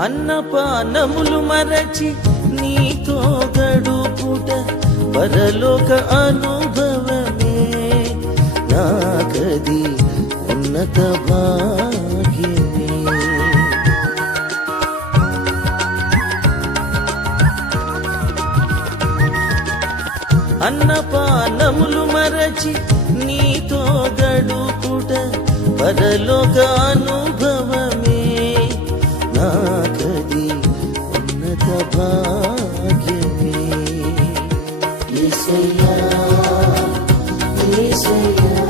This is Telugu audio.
అన్నపానములు మరచి నీతో గడుపుట పరలోక అనుభవమే. నాకది ఉన్నత భాగ్యమే. అన్నపానములు మరచి నీతో గడుపుట పరలోక అనుభవమే. Please say you.